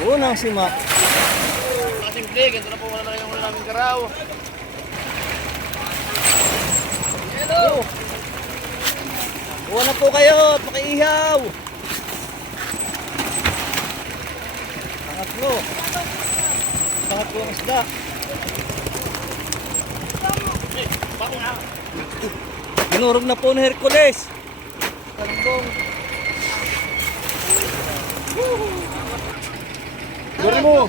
Unang simak. Simple, ganito na po wala na yung namin karaw. Hello! Kuha na po kayo, pakiihaw. Pangatlo. Pangatlo ang isda. Binurog na po ni Hercules. Kandong. Gawin mo.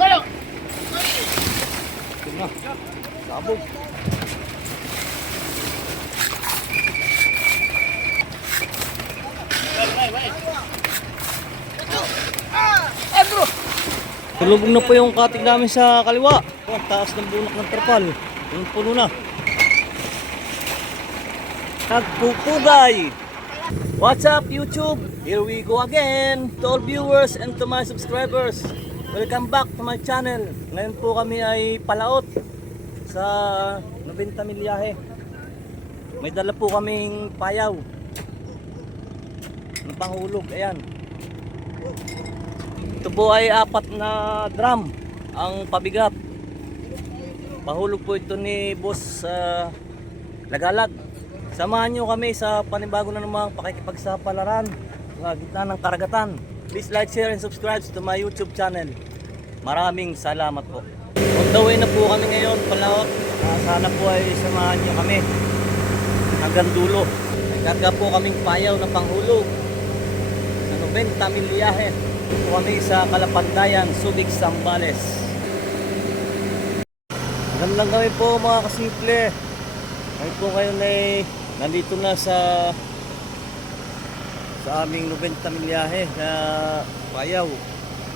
Tulong! Ito na. Sabog. Tulubog na po yung katig namin sa kaliwa. Ang taas ng bunak ng trapal. Yung puno na. Nagpupuday. What's up YouTube? Here we go again. To all viewers and to my subscribers, welcome back to my channel. Ngayon po kami ay palaot sa 90 milyahe. May dala po kaming payaw ng panghulog. Ayan. Ito po ay 4 na drum ang pabigat. Pahulog po ito ni Boss Lagalag. Samahan nyo kami sa panibago na namang pakikipagsapalaran sa gitna ng karagatan. Please like, share, and subscribe to my YouTube channel. Maraming salamat po. On the way na po kami ngayon, palaot. Sana po ay samahan nyo kami hanggang dulo. Nagkarga po kaming payaw na panghulog sa 90 milyahe. Ito kami sa Kalapandayan, Subic, Zambales. Magandang kami po mga kasimple. Ngayon po kayo na nandito na sa aming 90 milyahe na payaw.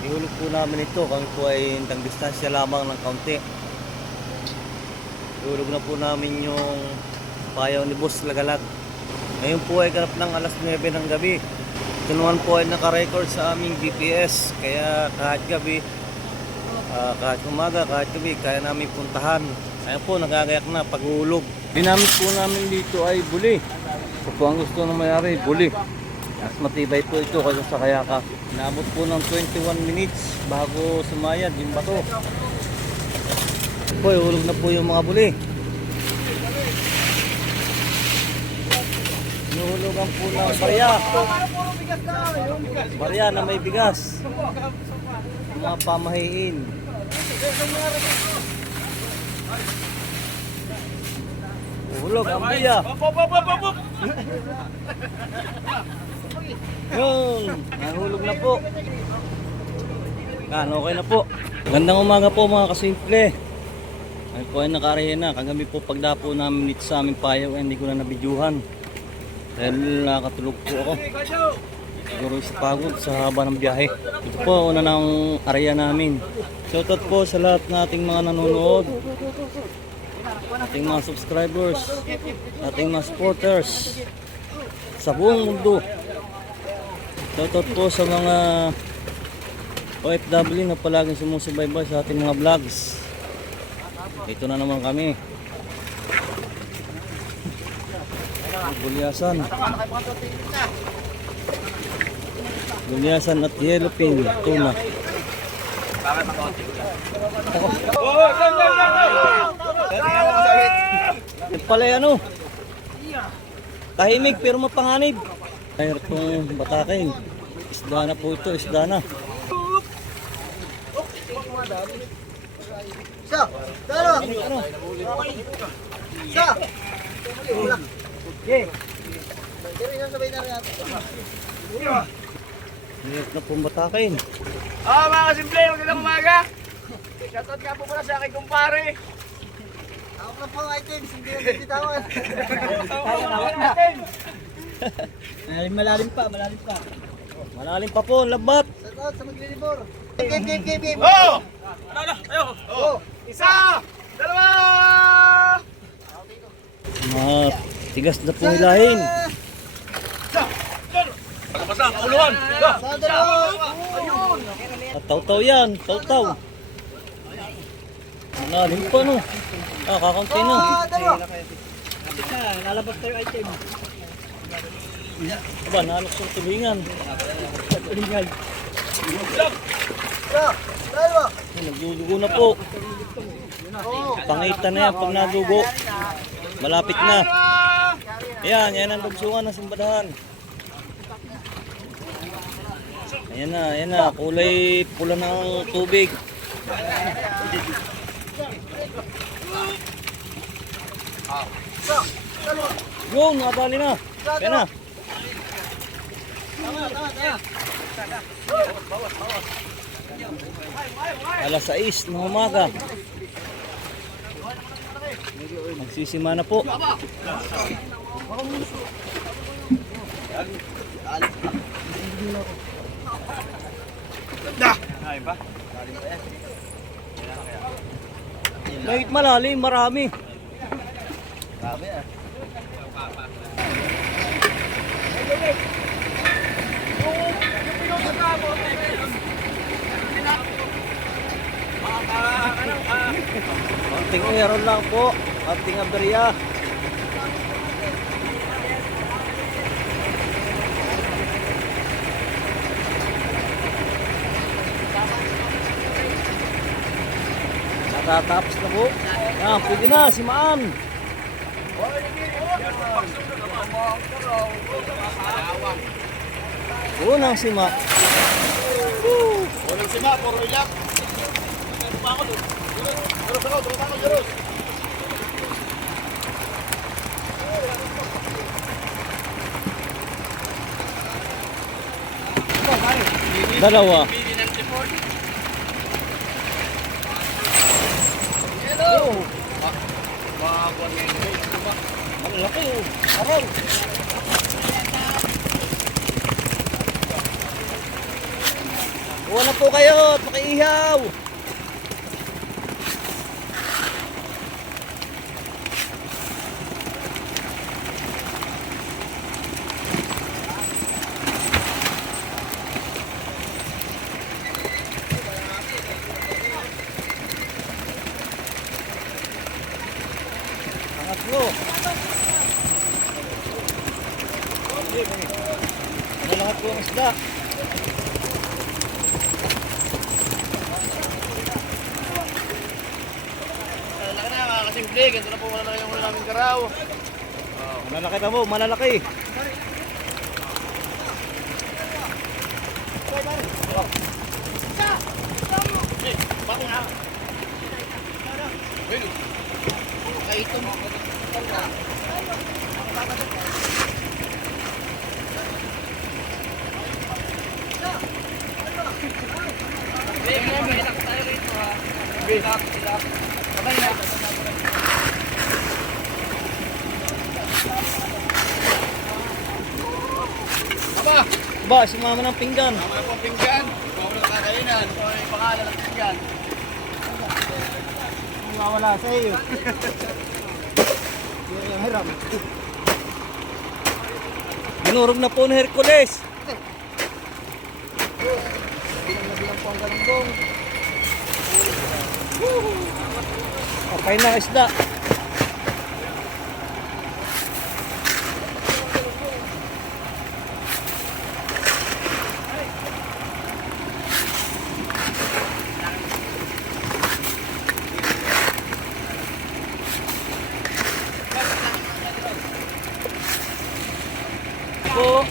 Ihulog po namin ito. Kami po ay hintang distansya lamang ng kaunti. Ihulog na po namin yung payaw ni Boss Lagalag. Ngayon po ay ganap ng alas 9 ng gabi. Ito naman po ay naka-record sa aming GPS. Kaya kahit gabi, kahit umaga, kahit gabi, kaya namin puntahan. Kaya po nagagayak na paghulog. Dinamit po namin dito ay buli. Ito po ang gusto ng mayari, buli. Mas matibay po ito kaysa sa kayaka. Naabot po ng 21 minutes bago sumayad yung bato. Ito po, hulog na po yung mga buli. Nuhulugan po ng barya. Barya na may bigas. Mga pamahiin. Hulog ang barya. Yun, nahulog na po. Okay na po. Gandang umaga po mga kasimple. Ay po ay nakarehe na. Kagabi po pagdapo namin dito sa aming payaw, hindi ko na nabidyuhan. Dahil nakatulog po ako. Siguro sa pagod sa haba ng biyahe. Ito po una ng area namin. Shoutout po sa lahat ng ating mga nanonood, ating mga subscribers, ating mga supporters sa buong mundo. Shoutout po sa mga OFW na palaging sumusubaybay sa ating mga vlogs. Ito na naman kami. Gulyasan at yellowfin tuna. Ito pala yan o. Tahimik pero mapanganib. Mayroon itong batakin. Isda na po ito, isda na. Isa! Dalo! Isa! Okay. Mayroon na pong batakin. Mga kasimple, magandang umaga! Shoutout nga po pala sa aking kumpare. Ako na po ang items, hindi yung bitawan. Malalim pa, malalim pa. Malalim pa po, labat. Shoutout sa maglilibor. Game. Oh! Ano? Ayo! Oh! Isa! Dalawa! Mga tigas na pong hilahin. Basta, kauluhan! Sa dalawa! Ayun! At taw-taw yan, taw-taw. Malalim pa no. Kakaunti na. Dalawa! Lalabas tayo item. Aba, nalok sa tulingan. Nagdudugo na po. Pangitan na yan pag nadugo. Malapit na. Yan ang dugsungan ng simbadahan. Ayan na. Kulay pula ng tubig. Yun, nadali na. Ayan na. Alas 6 ng umaga. Magsisima na po. Kahit malalim, marami. Konting meron lang po. Konting aberya. Natatapos na po. Yan, pwede na, simaan. Unang sima. Walang sima, puro ilak. Terus ako. Dalawa. Ang laki oh. Araw. Kuha na po kayo at makiihaw. Pangatlo. Nalahat po ang isda. Malalaki na mga kasimple. Ganito na po malalaki yung huli namin karaw. Malalaki na po, malalaki. Bako na. Kaito mo. Aba, Ba, sumama ng pinggan. tama na po ang pinggan. Ikaw na kakainan. Ikaw na yung pangalan ng pinggan. Wala sa iyo. Hiram. Binurog na po ni Hercules. Bilang po ang galunggong. Okay na isda. Po.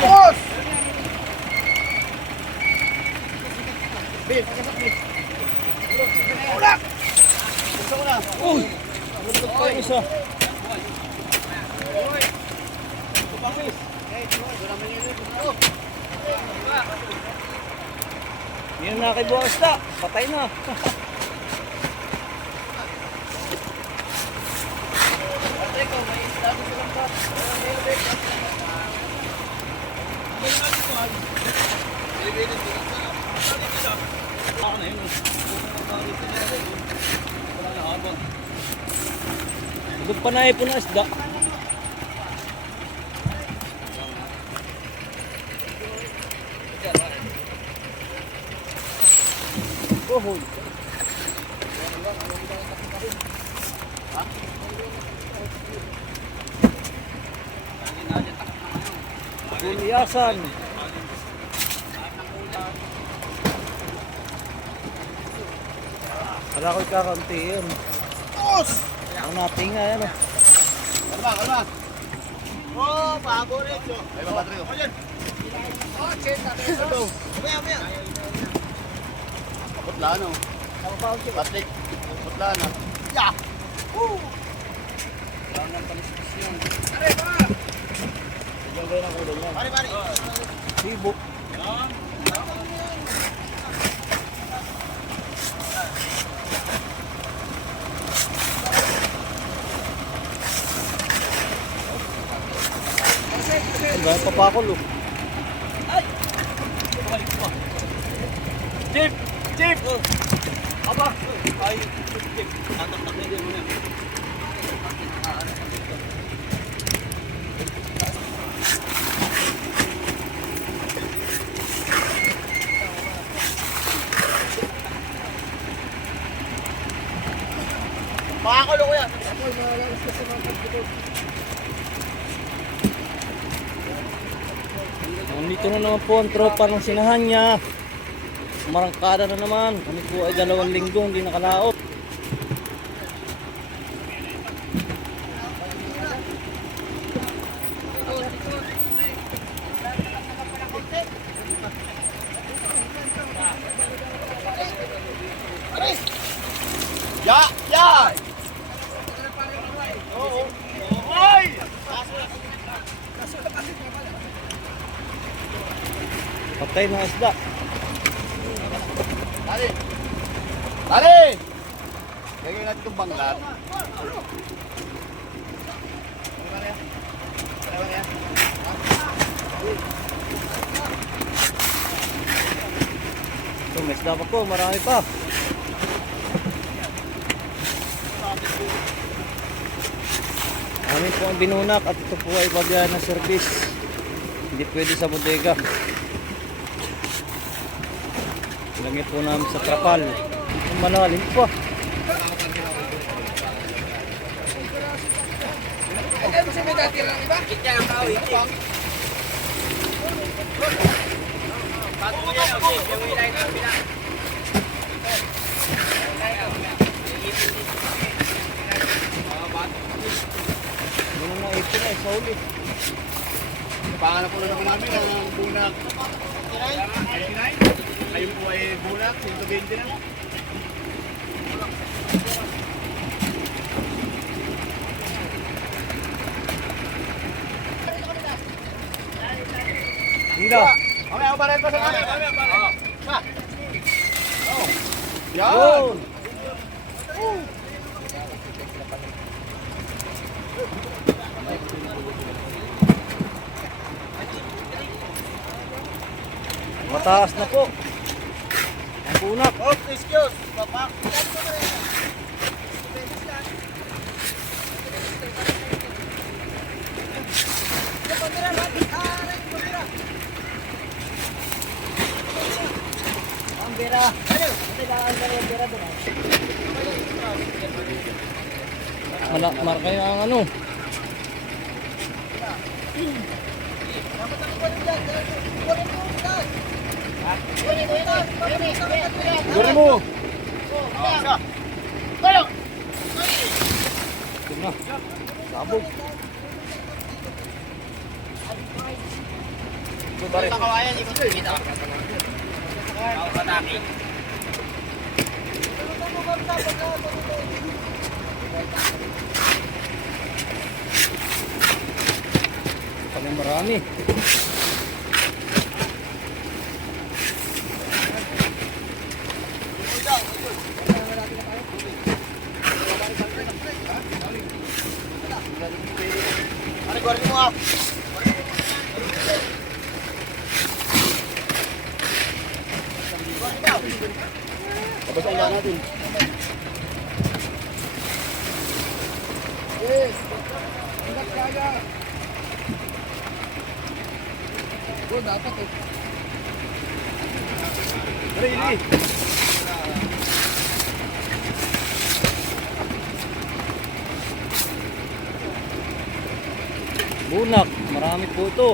Boss! Bil, ulak! Gusto ko na. Uy! Lupot pa yung isa. Yan na kay buwang isda. Patay na. Doon pa na ipon na isda. Oh, Buliyasan. Wala ko'y kakunti yun. Tos! Ang natinga yan o. Kalma, kalma. Oh, paborito. Ay, papatryo. Ayan. Oh, cheta. Ito. Maya, maya. Putla, no? Patik. Putla, no? Ya! Woo! Wala nang palisis yun. Pare, pa! Nagyagay ng ulo niya. Pare, pare. Sibo. Ang gaya papakol o. Jeep! Jeep! Aba! Ay, jeep. Tataktak na din mo na. Pakakulo ko yan. Nandito na naman po ang tropa ng sinahan niya. Marangkada na naman. Kami po ay 2 linggo hindi nakalaot. Ya! Ya! Oo. Oy! Patay ng isda. Dali! Dali! Lagyan natin itong banglat. Ito, may isda pa po. Marami pa. Amin po ang binunak at ito po ay bagyan na service. Hindi pwede sa bodega. Lagyan po namin sa trapal. Ang manalim pa. Ano na ito na, isa ulit. Paano po na naman namin ang bunak. Ayun po ay bunak, 120 na. Hinda. Mamaya ako baril pa sa kanya. Pa. Oh. Yan. Yun. Mataas na po. Ang bunak. Oh, excuse. Papak. Ang bira. Marka yung ang ano. Guri mo. Tayo. Ito na. Sabog. Ito ba rin? Kawayan, ikaw kita. Ako pataki. Kami marami. Ano gawin mo ah? Tapos ang natin. Yes. Ingat kaya. Oh, dapat eh. Really? Bunak. Marami po ito.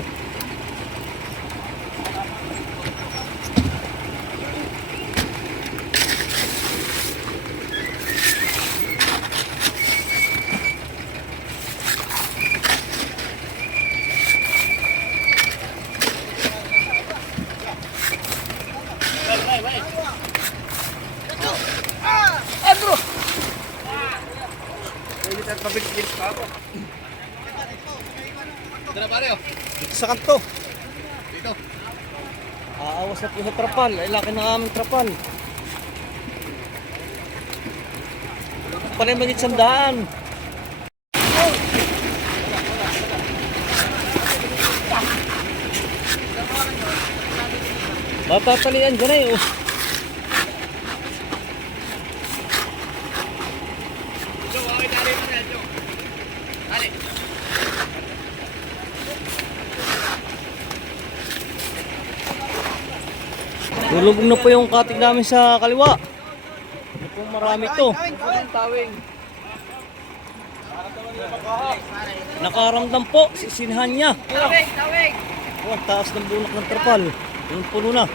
Dito sa kanto. Dito. Aawas na po sa trapal. Ay laki ng aming trapal. Panay magit sandaan. Matatalian dyan eh. Oh. Lulubog na po yung katig namin sa kaliwa. Ano po marami to. Nakaramdam po si sinhan niya. Tawig! Oh, ang taas ng bunak ng trapal. Yung puno na.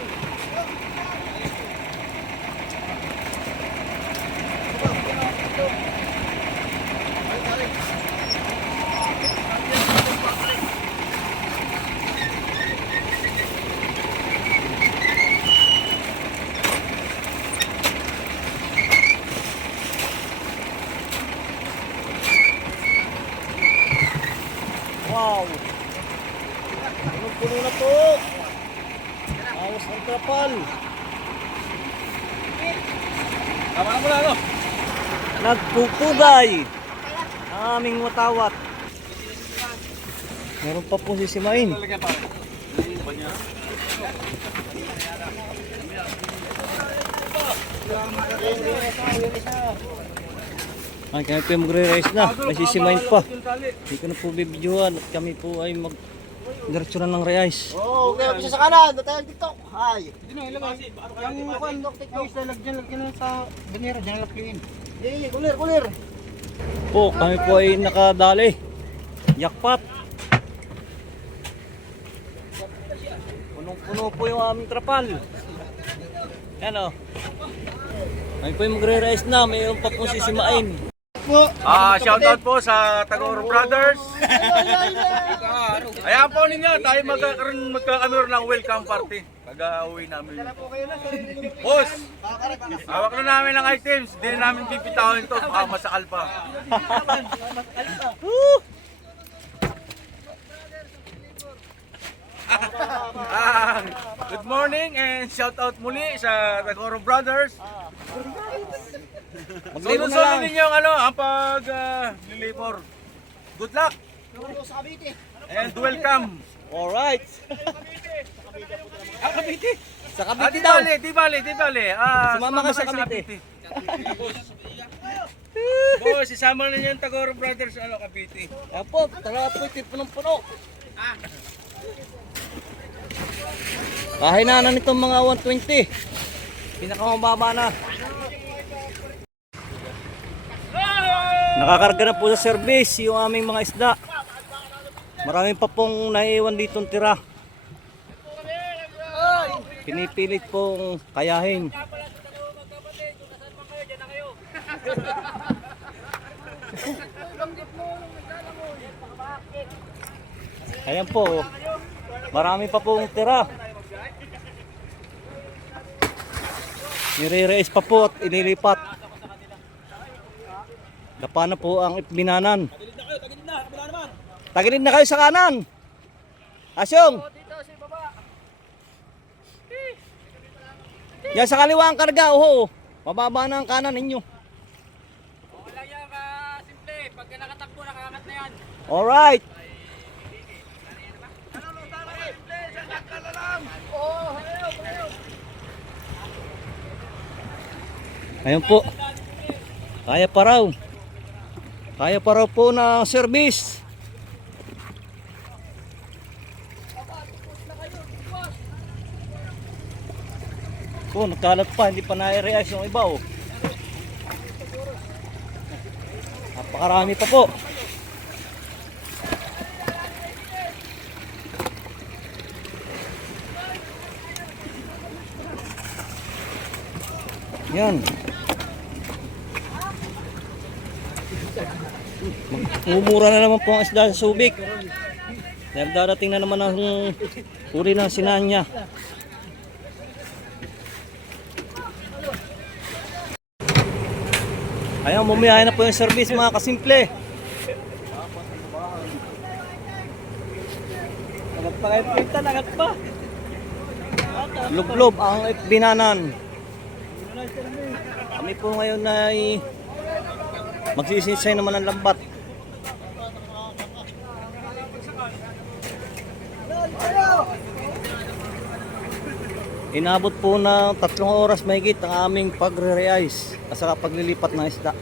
Wow! Punong-puno na po! Awas ng trapal! Tama mo na, ano? Nagpupugay! Ang aming watawat. Meron pa po sisimain. Lalagyan pa. Ay, kami po yung magre-race na. May sisimain pa. Hindi ko na po bibidyohan at kami po ay mag-diretso na ng re-ice. Oo, okay. Isa sa kanan. Natayag dito. Ay. Yung mukhang doktek mo isa lagyan na sa banera. Diyan lapiin. Eh, kulir. Po, kami po ay nakadali. Yakpat. Punong-puno po yung aming trapal. Yan o. Kami po yung magre-race na. Mayroon pa po sisimain. Shoutout po sa Tagoro Brothers. Ayan po ninyo, tayo magkakaroon ng welcome party. Pag-uwi namin. Boss, hawak na namin ng items. Hindi na namin pipitawin to, baka masakal pa. Good morning and shoutout muli sa Tagoro Brothers. Sunod-sunod ninyo ang pag-lilipor. Good luck and welcome. Alright. Cavite. Sa Cavite daw. Di bali. Sumama ka sa Cavite. Boss, isama na niyo yung Tagoro Brothers, Cavite. Ayan po, talaga po ito punong-puno. Kahinaan nitong mga 120. Pinakamababa na. Nakakarga na po sa service yung aming mga isda. Marami pa pong naiiwan ditong tira. Pinipilit pong kayahin. Ayan po, marami pa pong tira. Nire-race pa po at inilipat. Dapa na po ang binanan. Tagilid na kayo sa kanan. Asyong. Yan sa kaliwa ang karga. Oho. Mababa na ang kanan ninyo. Wala yan simple. Pagka nakatakbo, nakakangat na yan. Alright. Ayun po. Kaya pa raw. Kaya pa raw po na service. Po, nagkalat pa. Hindi pa na-realize yung iba. Oh. Napakarami pa po. Yan. Mumura na naman po ang isda sa Subic. Dahil darating na naman ang uri ng sinanya. Ayan, mumiyahin na po yung service mga kasimple. Angat pa kayo pinta, angat pa. Lublob ang binanan. Kami po ngayon ay magsisinsay naman ng lambat. Inabot po na 3 oras mahigit ang aming pagre-re-ice at saka paglilipat ng isda.